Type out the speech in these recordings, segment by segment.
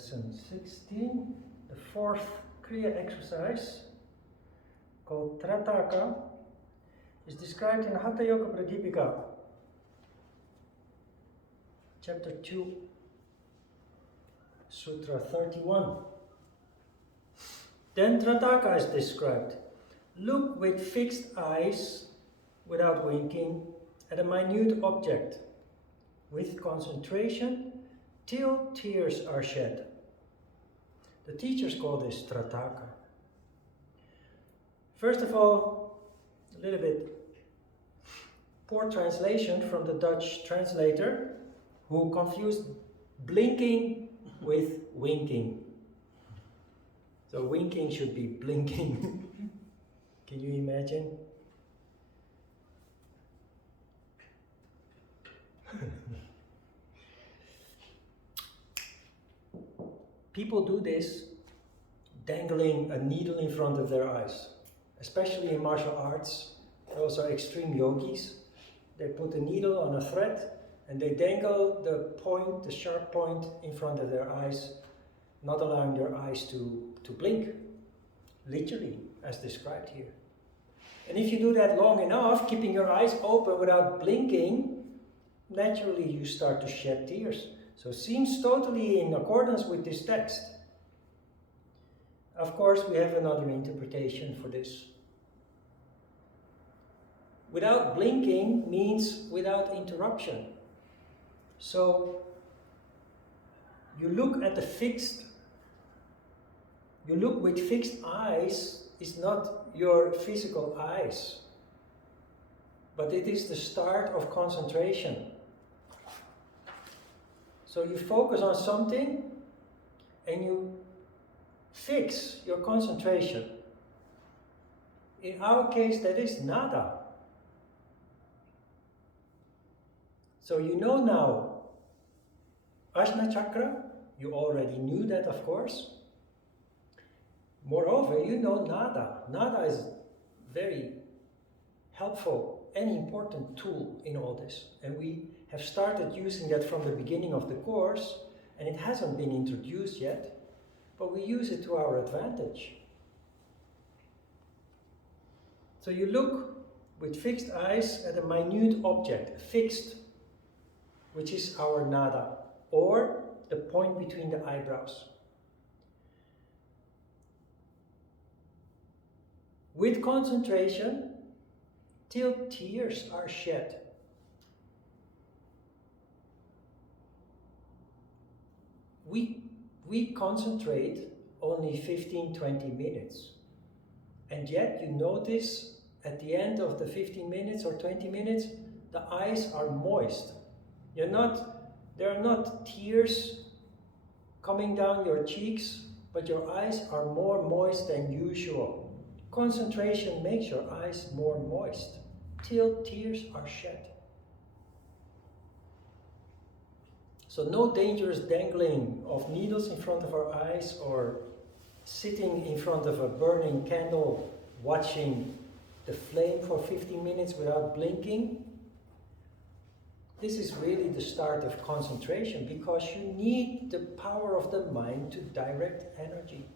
lesson 16, the fourth Kriya exercise, called Trataka, is described in Hatha Yoga Pradipika, chapter 2, Sutra 31. Then Trataka is described. Look with fixed eyes, without winking, at a minute object, with concentration, till tears are shed. The teachers call this Trataka. First of all, a little bit poor translation from the Dutch translator, who confused blinking with winking. So winking should be blinking. Can you imagine? People do this dangling a needle in front of their eyes, especially in martial arts. Those are extreme yogis. They put a needle on a thread and they dangle the sharp point in front of their eyes, not allowing their eyes to blink, literally, as described here. And if you do that long enough, keeping your eyes open without blinking, naturally you start to shed tears. So it seems totally in accordance with this text. Of course, we have another interpretation for this. Without blinking means without interruption. So you look with fixed eyes is not your physical eyes, but it is the start of concentration. So you focus on something and you fix your concentration. In our case, that is nada. So you know now, Ajna Chakra, you already knew that, of course. Moreover, you know nada. Nada is very helpful and important tool in all this. And we have started using that from the beginning of the course, and it hasn't been introduced yet, but we use it to our advantage. So you look with fixed eyes at a minute object, fixed, which is our nada, or the point between the eyebrows. With concentration, till tears are shed. We concentrate only 15-20 minutes. And yet you notice at the end of the 15 minutes or 20 minutes, the eyes are moist. There are not tears coming down your cheeks, but your eyes are more moist than usual. Concentration makes your eyes more moist, till tears are shed. So no dangerous dangling of needles in front of our eyes or sitting in front of a burning candle watching the flame for 15 minutes without blinking. This is really the start of concentration, because you need the power of the mind to direct energy.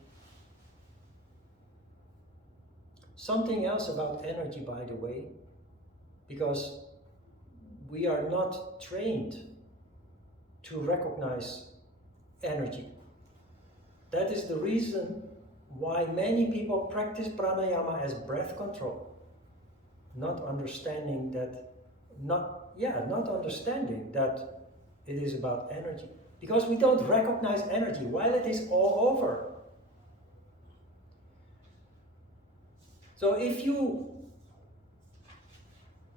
Something else about energy, by the way, because we are not trained to recognize energy. That is the reason why many people practice pranayama as breath control, not understanding that it is about energy. Because we don't recognize energy while it is all over. So if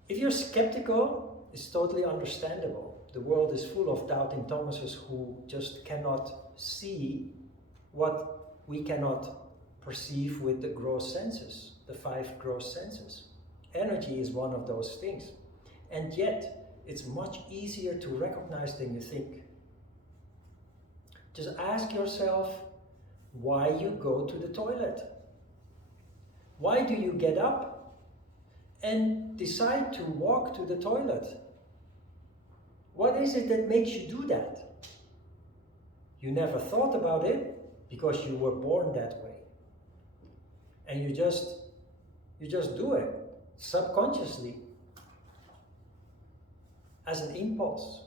you're skeptical, it's totally understandable. The world is full of doubting Thomases who just cannot see what we cannot perceive with the gross senses, the 5 gross senses. Energy is one of those things. And yet, it's much easier to recognize than you think. Just ask yourself why you go to the toilet. Why do you get up and decide to walk to the toilet? What is it that makes you do that? You never thought about it because you were born that way. And you just do it subconsciously as an impulse.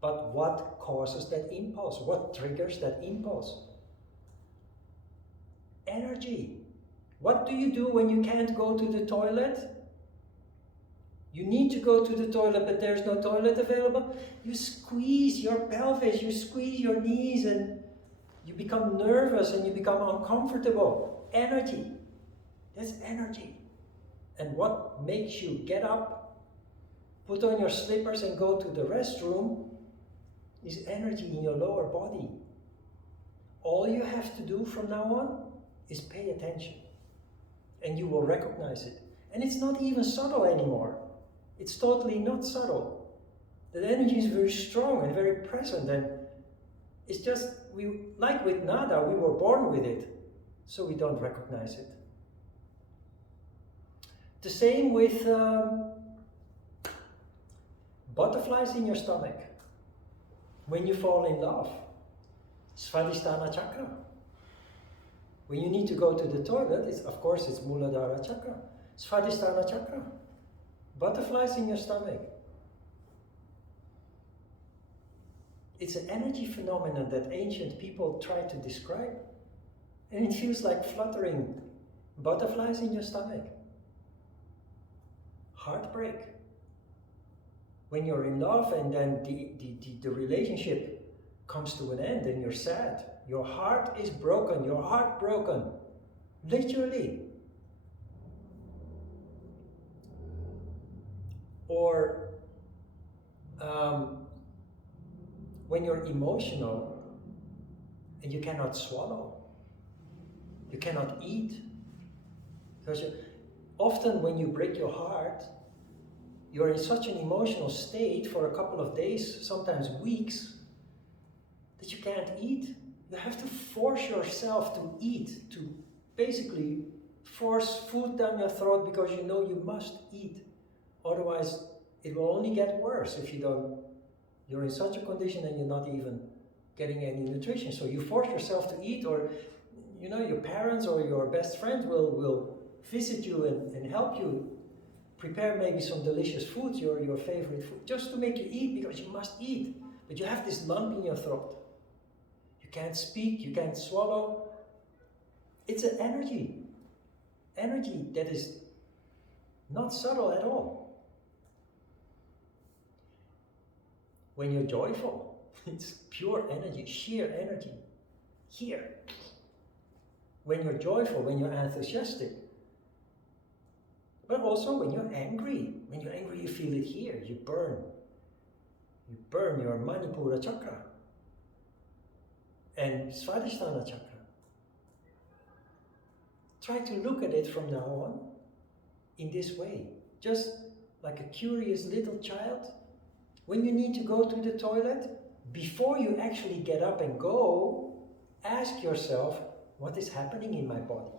But what causes that impulse? What triggers that impulse? Energy. What do you do when you can't go to the toilet? You need to go to the toilet, but there's no toilet available. You squeeze your pelvis, you squeeze your knees, and you become nervous and you become uncomfortable. Energy. That's energy. And what makes you get up, put on your slippers and go to the restroom is energy in your lower body. All you have to do from now on is pay attention. And you will recognize it. And it's not even subtle anymore. It's totally not subtle. The energy is very strong and very present, and it's just, like with nada, we were born with it, so we don't recognize it. The same with butterflies in your stomach. When you fall in love, Svadhisthana chakra. When you need to go to the toilet, of course it's Muladhara chakra, Svadhisthana chakra. Butterflies in your stomach. It's an energy phenomenon that ancient people try to describe. And it feels like fluttering butterflies in your stomach. Heartbreak. When you're in love and then the relationship comes to an end and you're sad. Your heart is broken, your heart broken. Literally. Or when you're emotional and you cannot swallow, you cannot eat. Because often when you break your heart, you're in such an emotional state for a couple of days, sometimes weeks, that you can't eat. You have to force yourself to eat, to basically force food down your throat because you know you must eat. Otherwise, it will only get worse if you're in such a condition and you're not even getting any nutrition. So you force yourself to eat, or your parents or your best friend will visit you and help you prepare maybe some delicious food, your favorite food, just to make you eat because you must eat. But you have this lump in your throat. You can't speak, you can't swallow. It's an energy that is not subtle at all. When you're joyful, it's pure energy, sheer energy. Here. When you're joyful, when you're enthusiastic. But also when you're angry. When you're angry, you feel it here. You burn. You burn your Manipura chakra. And Svadhisthana chakra. Try to look at it from now on in this way. Just like a curious little child. When you need to go to the toilet, before you actually get up and go, ask yourself, what is happening in my body?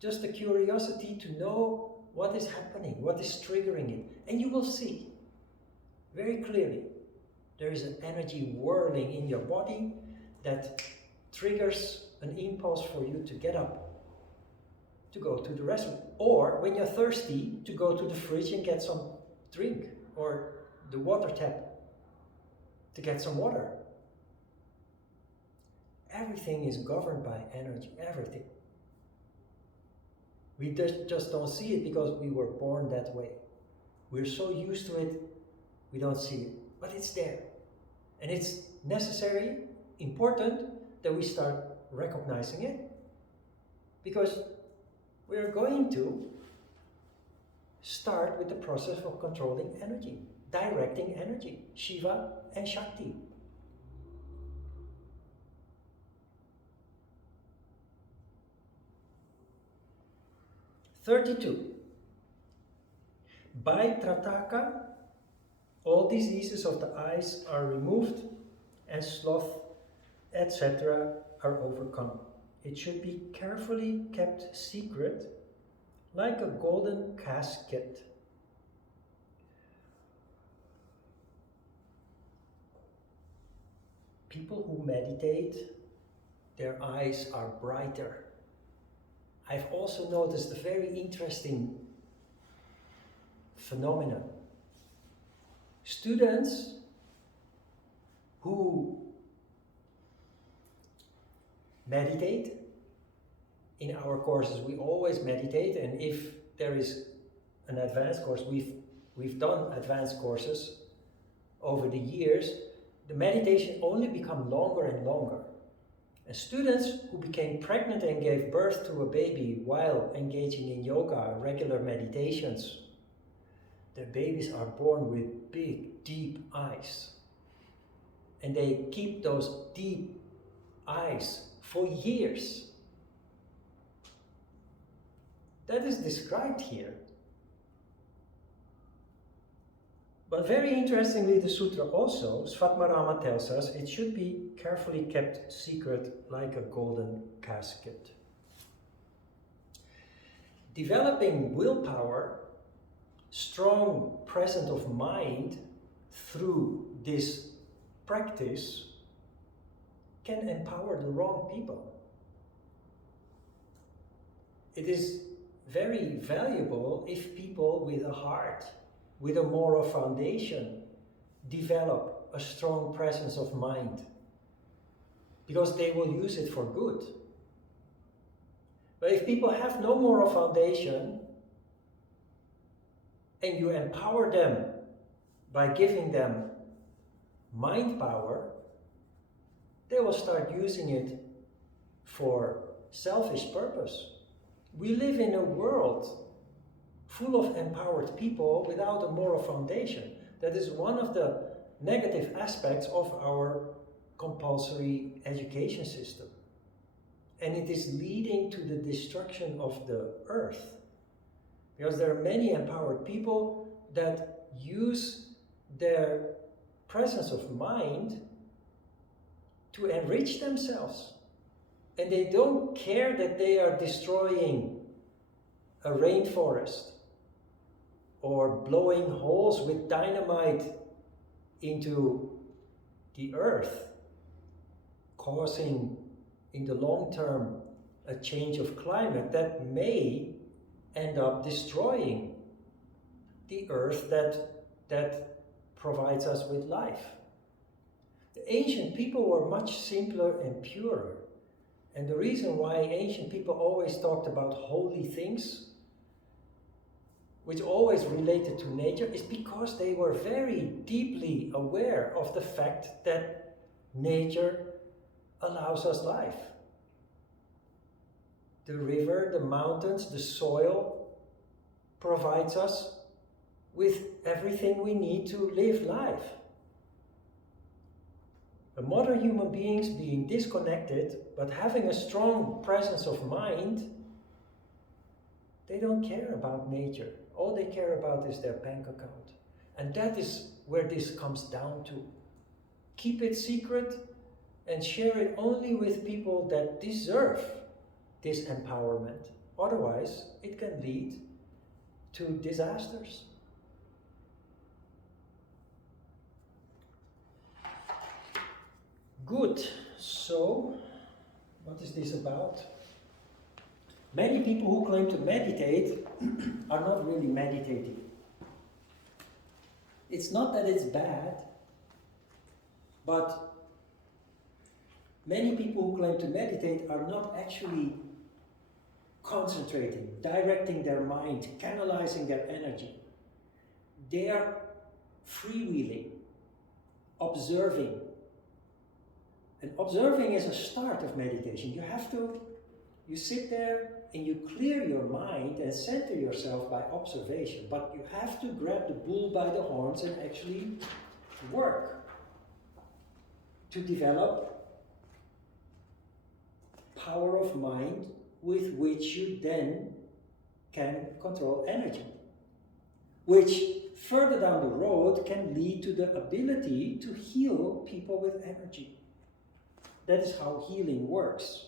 Just a curiosity to know what is happening, what is triggering it. And you will see very clearly there is an energy whirling in your body that triggers an impulse for you to get up, to go to the restroom. Or when you're thirsty, to go to the fridge and get some drink, or the water tap to get some water. Everything is governed by energy, everything. We just don't see it because we were born that way. We're so used to it, we don't see it. But it's there. And it's necessary, important, that we start recognizing it. Because we're going to start with the process of controlling energy, directing energy, Shiva and Shakti. (32) By Trataka, all diseases of the eyes are removed and sloth, etc. are overcome. It should be carefully kept secret, like a golden casket. people who meditate, their eyes are brighter. I've also noticed a very interesting phenomenon. Students who meditate, in our courses we always meditate, and if there is an advanced course, we've done advanced courses over the years, the meditation only become longer and longer. And students who became pregnant and gave birth to a baby while engaging in yoga, regular meditations, their babies are born with big, deep eyes. And they keep those deep eyes for years. That is described here. But very interestingly, the sutra also, Svatmarama tells us, it should be carefully kept secret like a golden casket. Developing willpower, strong presence of mind through this practice can empower the wrong people. It is very valuable if people with a heart, with a moral foundation, develop a strong presence of mind, because they will use it for good. But if people have no moral foundation, and you empower them by giving them mind power, they will start using it for selfish purpose. We live in a world full of empowered people without a moral foundation. That is one of the negative aspects of our compulsory education system. And it is leading to the destruction of the earth. Because there are many empowered people that use their presence of mind to enrich themselves. And they don't care that they are destroying a rainforest or blowing holes with dynamite into the earth, causing in the long term a change of climate that may end up destroying the earth that provides us with life. The ancient people were much simpler and purer. And the reason why ancient people always talked about holy things, which always related to nature, is because they were very deeply aware of the fact that nature allows us life. The river, the mountains, the soil provides us with everything we need to live life. The modern human beings being disconnected, but having a strong presence of mind, they don't care about nature. All they care about is their bank account. And that is where this comes down to. Keep it secret and share it only with people that deserve this empowerment. Otherwise, it can lead to disasters. Good. So, what is this about? Many people who claim to meditate are not really meditating. It's not that it's bad, but many people who claim to meditate are not actually concentrating, directing their mind, canalizing their energy. They are freewheeling, observing. And observing is a start of meditation. You sit there and you clear your mind and center yourself by observation, but you have to grab the bull by the horns and actually work to develop power of mind with which you then can control energy, which further down the road can lead to the ability to heal people with energy. That is how healing works.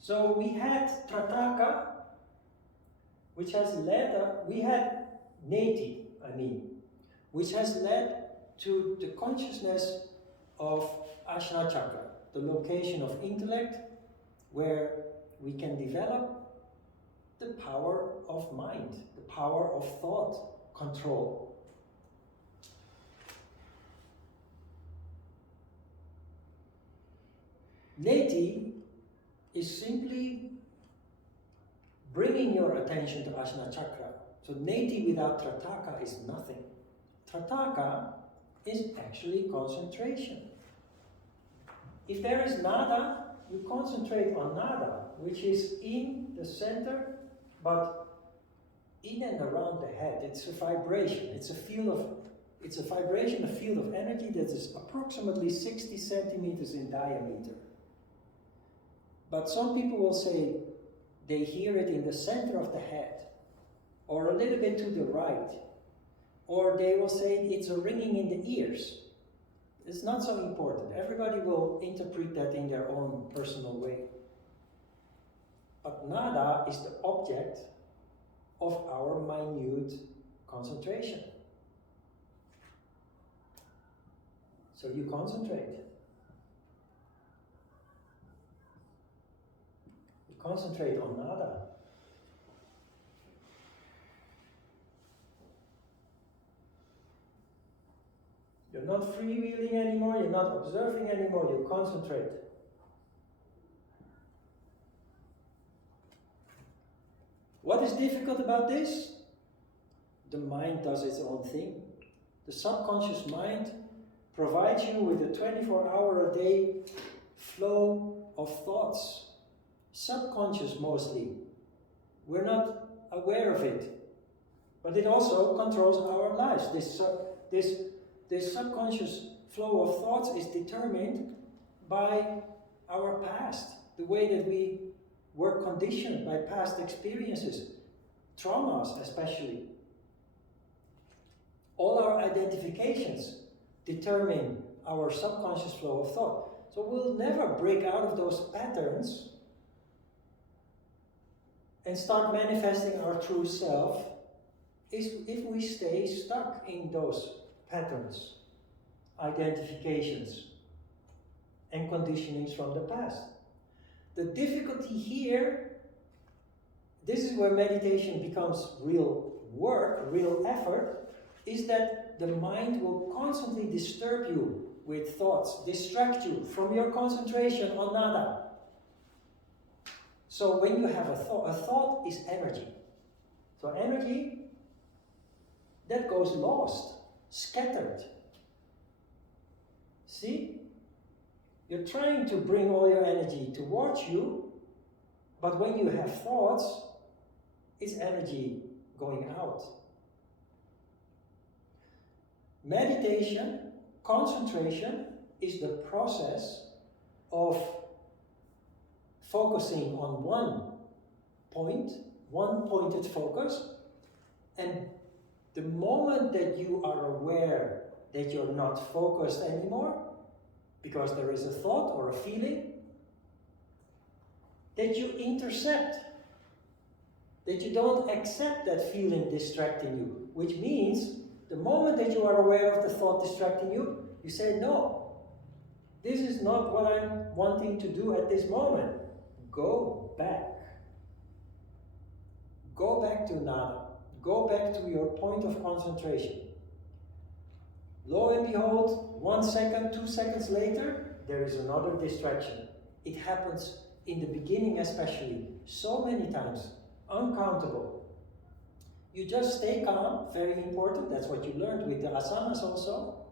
So we had Trataka, which has led, we had Neti, which has led to the consciousness of Ajna Chakra, the location of intellect, where we can develop the power of mind, the power of thought control. Neti is simply bringing your attention to Ajna Chakra. So Neti without Trataka is nothing. Trataka is actually concentration. If there is nada, you concentrate on nada, which is in the center, but in and around the head. It's a vibration. It's a vibration, a field of energy that is approximately 60 centimeters in diameter. But some people will say they hear it in the center of the head, or a little bit to the right, or they will say it's a ringing in the ears. It's not so important. Everybody will interpret that in their own personal way. But nada is the object of our minute concentration. So you concentrate. You concentrate on nada. You're not freewheeling anymore, you're not observing anymore, you concentrate. What is difficult about this? The mind does its own thing. The subconscious mind provides you with a 24-hour-a-day flow of thoughts. Subconscious mostly. We're not aware of it. But it also controls our lives. This subconscious flow of thoughts is determined by our past, the way that we were conditioned by past experiences, traumas especially. All our identifications determine our subconscious flow of thought. So we'll never break out of those patterns and start manifesting our true self if we stay stuck in those patterns, identifications, and conditionings from the past. The difficulty here, this is where meditation becomes real work, real effort, is that the mind will constantly disturb you with thoughts, distract you from your concentration on nada. So when you have a thought is energy. So energy, that goes lost, scattered. See? You're trying to bring all your energy towards you, but when you have thoughts, it's energy going out. Meditation, concentration, is the process of focusing on one point, one pointed focus, and the moment that you are aware that you're not focused anymore, because there is a thought or a feeling, that you intercept, that you don't accept that feeling distracting you, which means the moment that you are aware of the thought distracting you, you say, no, this is not what I'm wanting to do at this moment. Go back. Go back to nada. Go back to your point of concentration. Lo and behold, 1 second, 2 seconds later, there is another distraction. It happens in the beginning especially, so many times, uncountable. You just stay calm, very important, that's what you learned with the asanas also.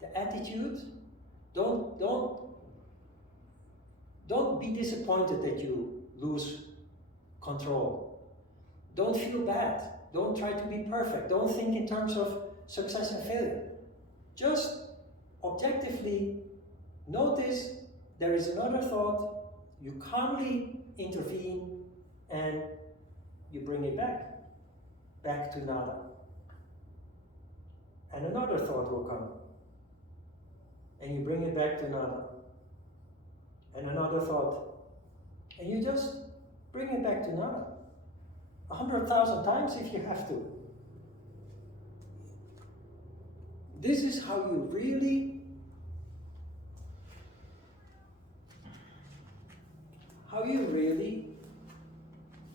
The attitude, don't be disappointed that you lose control. Don't feel bad, don't try to be perfect, don't think in terms of success and failure. Just objectively notice there is another thought, you calmly intervene, and you bring it back to nada. And another thought will come, and you bring it back to nada. And another thought, and you just bring it back to nada. 100,000 times if you have to. This is how you really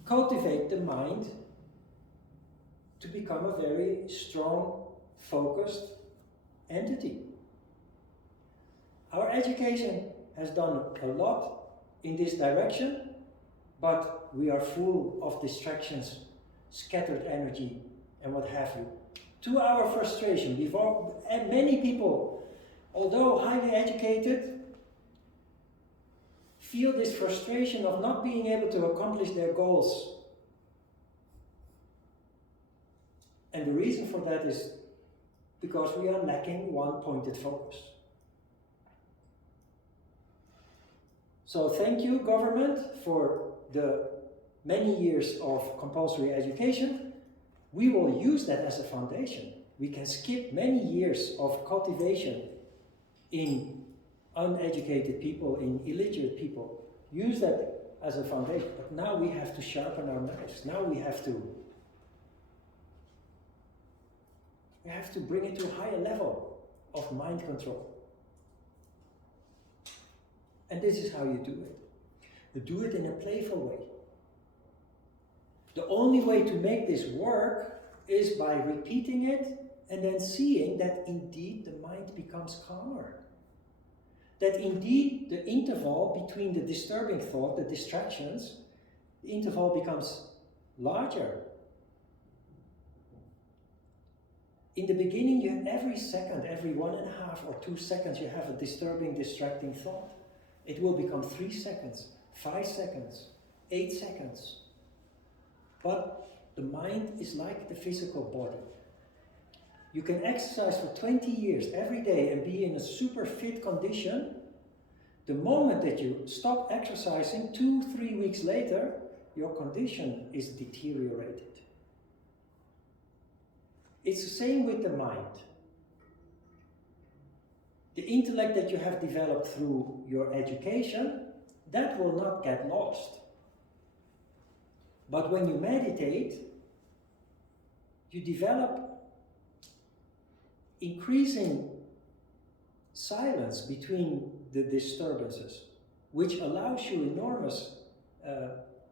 cultivate the mind to become a very strong, focused entity. Our education has done a lot in this direction, but we are full of distractions, scattered energy, and what have you. To our frustration, and many people, although highly educated, feel this frustration of not being able to accomplish their goals. And the reason for that is because we are lacking one-pointed focus. So thank you, government, for the many years of compulsory education. We will use that as a foundation. We can skip many years of cultivation in uneducated people, in illiterate people. Use that as a foundation. But now we have to sharpen our knives. Now we have to bring it to a higher level of mind control. And this is how you do it. You do it in a playful way. The only way to make this work is by repeating it and then seeing that indeed the mind becomes calmer. That indeed the interval between the disturbing thought, the distractions, the interval becomes larger. In the beginning, every second, every 1.5 or 2 seconds, you have a disturbing, distracting thought. It will become 3 seconds, 5 seconds, 8 seconds. But the mind is like the physical body. You can exercise for 20 years every day and be in a super fit condition. The moment that you stop exercising, 2-3 weeks later, your condition is deteriorated. It's the same with the mind. The intellect that you have developed through your education, that will not get lost. But when you meditate, you develop increasing silence between the disturbances, which allows you enormous,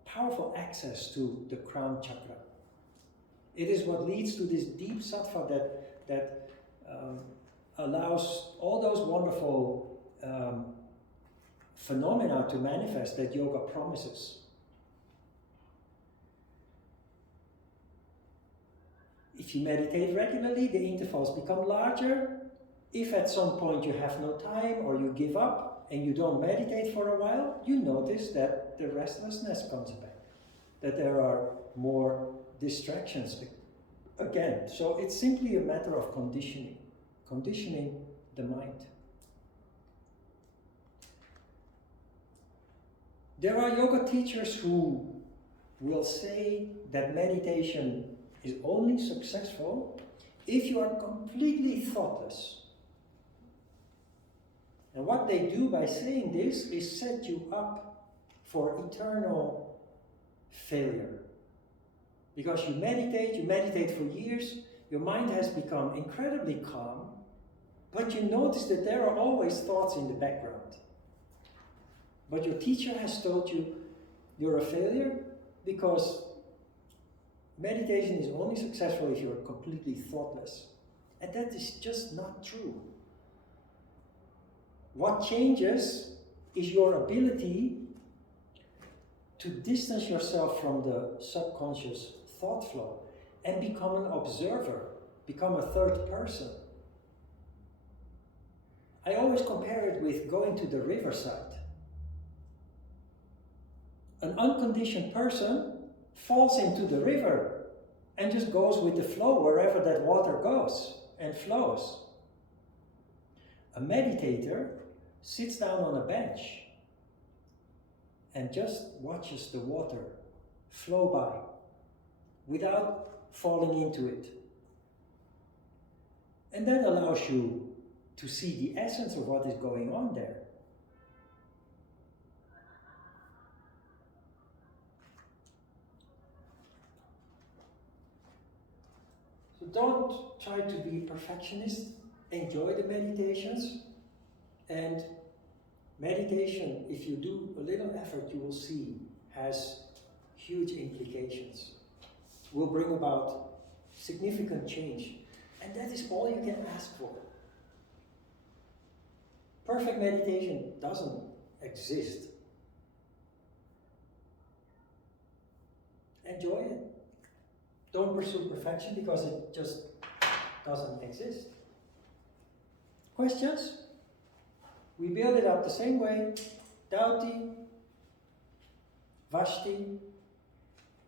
powerful access to the crown chakra. It is what leads to this deep sattva that allows all those wonderful phenomena to manifest that yoga promises. If you meditate regularly, the intervals become larger. If at some point you have no time or you give up and you don't meditate for a while, you notice that the restlessness comes back, that there are more distractions again. So it's simply a matter of conditioning the mind. There are yoga teachers who will say that meditation is only successful if you are completely thoughtless. And what they do by saying this is set you up for eternal failure. Because you meditate for years, your mind has become incredibly calm, but you notice that there are always thoughts in the background. But your teacher has told you you're a failure because meditation is only successful if you're completely thoughtless. And that is just not true. What changes is your ability to distance yourself from the subconscious thought flow and become an observer, become a third person. I always compare it with going to the riverside. An unconditioned person falls into the river and just goes with the flow wherever that water goes and flows. A meditator sits down on a bench and just watches the water flow by without falling into it. And that allows you to see the essence of what is going on there. So don't try to be perfectionist enjoy the meditations, and meditation, if you do a little effort, you will see, has huge implications, will bring about significant change. And that is all you can ask for. Perfect meditation doesn't exist. Enjoy it. Don't pursue perfection because it just doesn't exist. Questions? We build it up the same way. Dauti, Vashti,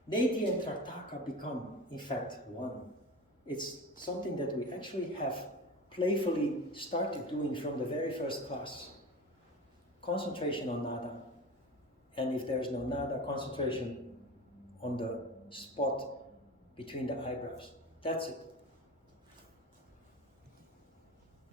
Neti and Trataka become, in fact, one. It's something that we actually have playfully started doing from the very first class. Concentration on nada. And if there's no nada, concentration on the spot between the eyebrows. That's it.